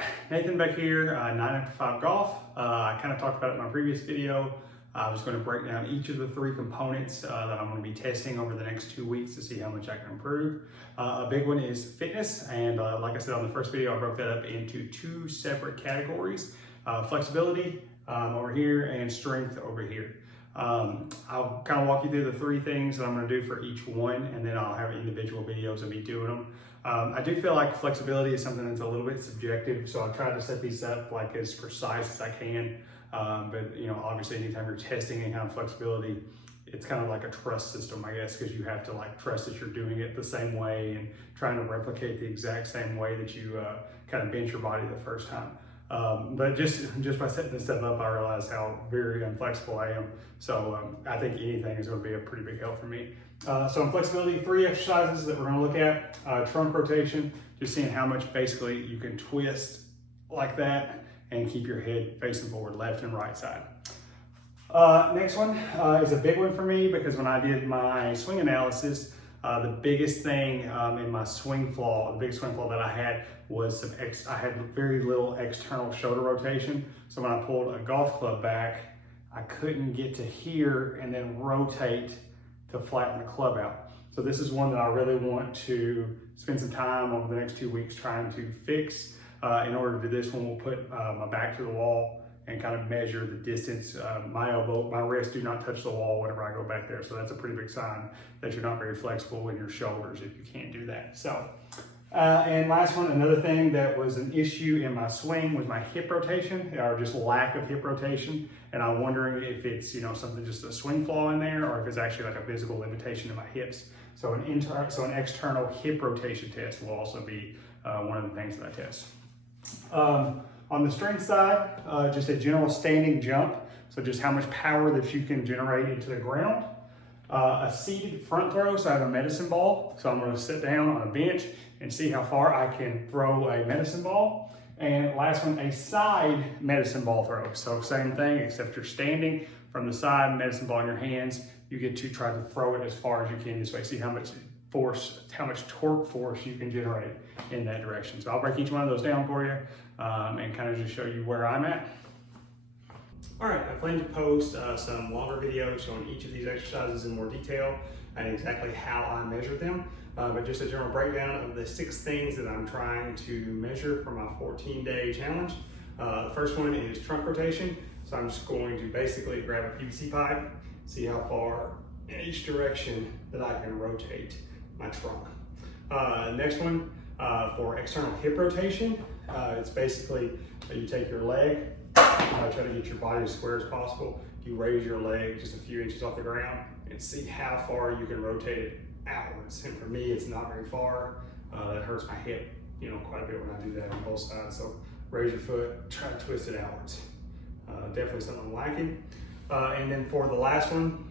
right, Nathan back here, 9 after 5 golf. I kind of talked about it in my previous video. I was going to break down each of the 3 components that I'm going to be testing over the next 2 weeks to see how much I can improve. A big one is fitness, and like I said on the first video, I broke that up into 2 separate categories. Flexibility over here and strength over here. I'll kind of walk you through the 3 things that I'm going to do for each one, and then I'll have individual videos of me doing them. I do feel like flexibility is something that's a little bit subjective, so I try to set these up like as precise as I can. But you know, obviously anytime you're testing any kind of flexibility, it's kind of like a trust system, I guess, because you have to like trust that you're doing it the same way and trying to replicate the exact same way that you kind of bent your body the first time. But just by setting this stuff up, I realized how very inflexible I am. So I think anything is going to be a pretty big help for me. So in flexibility, 3 exercises that we're going to look at. Trunk rotation, just seeing how much basically you can twist like that and keep your head facing forward, left and right side. Next one is a big one for me because when I did my swing analysis, the biggest thing in my swing flaw, the biggest swing flaw that I had was I had very little external shoulder rotation. So when I pulled a golf club back, I couldn't get to here and then rotate to flatten the club out. So this is one that I really want to spend some time over the next 2 weeks trying to fix. In order to do this one, we'll put my back to the wall and kind of measure the distance. My elbow, my wrist do not touch the wall whenever I go back there. So that's a pretty big sign that you're not very flexible in your shoulders if you can't do that. So, and last one, another thing that was an issue in my swing was my hip rotation, or just lack of hip rotation. And I'm wondering if it's, you know, something just a swing flaw in there, or if it's actually like a physical limitation in my hips. So an external hip rotation test will also be one of the things that I test. On the strength side, just a general standing jump. So just how much power that you can generate into the ground. A seated front throw, so I have a medicine ball. So I'm going to sit down on a bench and see how far I can throw a medicine ball. And last one, a side medicine ball throw. So same thing, except you're standing from the side, medicine ball in your hands. You get to try to throw it as far as you can this way. See how much force, how much torque force you can generate in that direction. So I'll break each one of those down for you and kind of just show you where I'm at. All right, I plan to post some longer videos showing each of these exercises in more detail and exactly how I measure them. But just a general breakdown of the 6 things that I'm trying to measure for my 14-day challenge. The first one is trunk rotation. So I'm just going to basically grab a PVC pipe, see how far in each direction that I can rotate my trunk. Next one, for external hip rotation, it's basically you take your leg, try to get your body as square as possible. You raise your leg just a few inches off the ground and see how far you can rotate it outwards. And for me, it's not very far. That hurts my hip, you know, quite a bit when I do that on both sides. So raise your foot, try to twist it outwards. Definitely something I'm liking. And then for the last one,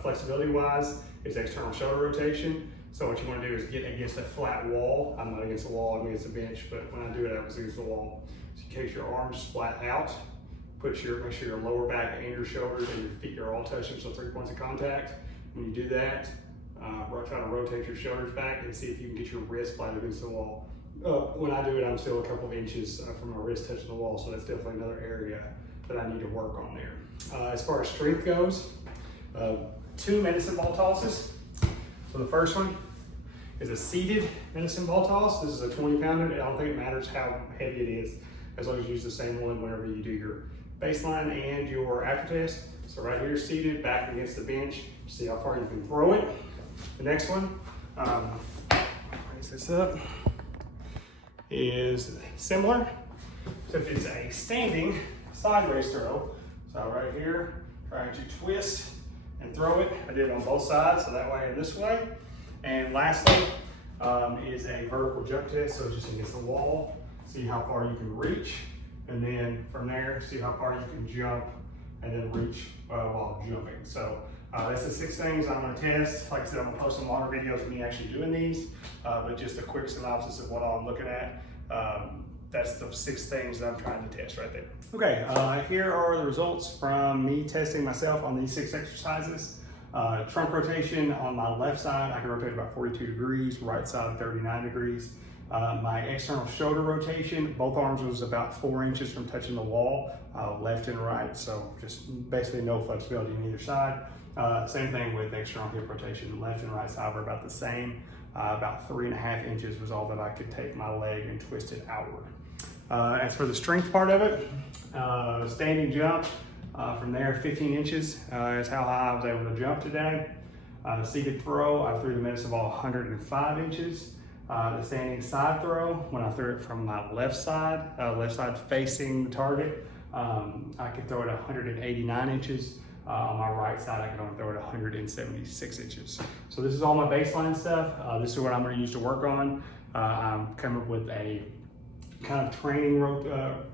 flexibility wise, is external shoulder rotation. So what you want to do is get against a flat wall. I'm not against a wall, I'm against a bench, but when I do it, I was against the wall. So you case your arms flat out, make sure your lower back and your shoulders and your feet are all touching, so 3 points of contact. When you do that, try to rotate your shoulders back and see if you can get your wrist flat against the wall. When I do it, I'm still a couple of inches from my wrist touching the wall, so that's definitely another area that I need to work on there. As far as strength goes, 2 medicine ball tosses. So the first one is a seated medicine ball toss. This is a 20-pounder. I don't think it matters how heavy it is, as long as you use the same one whenever you do your baseline and your after test. So right here, seated, back against the bench. See how far you can throw it. The next one, raise this up, is similar. So if it's a standing sideways throw, so right here, trying to twist and throw it. I did it on both sides, so that way and this way. And lastly is a vertical jump test, so just against the wall, see how far you can reach, and then from there, see how far you can jump and then reach while jumping. So that's the 6 things I'm gonna test. Like I said, I'm gonna post some longer videos of me actually doing these, but just a quick synopsis of what I'm looking at. That's the 6 things that I'm trying to test right there. Okay, here are the results from me testing myself on these 6 exercises. Trunk rotation on my left side, I can rotate about 42 degrees, right side 39 degrees. My external shoulder rotation, both arms was about 4 inches from touching the wall, left and right. So just basically no flexibility on either side. Same thing with external hip rotation, left and right side were about the same. About 3.5 inches was all that I could take my leg and twist it outward. As for the strength part of it, standing jump, from there 15 inches is how high I was able to jump today. Seated throw, I threw the medicine ball 105 inches. The standing side throw, when I threw it from my left side facing the target, I could throw it 189 inches. On my right side, I can only throw it 176 inches. So this is all my baseline stuff. This is what I'm going to use to work on. I'm coming up with a kind of training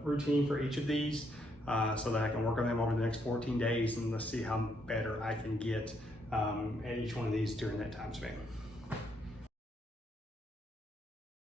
routine for each of these so that I can work on them over the next 14 days and let's see how better I can get at each one of these during that time span.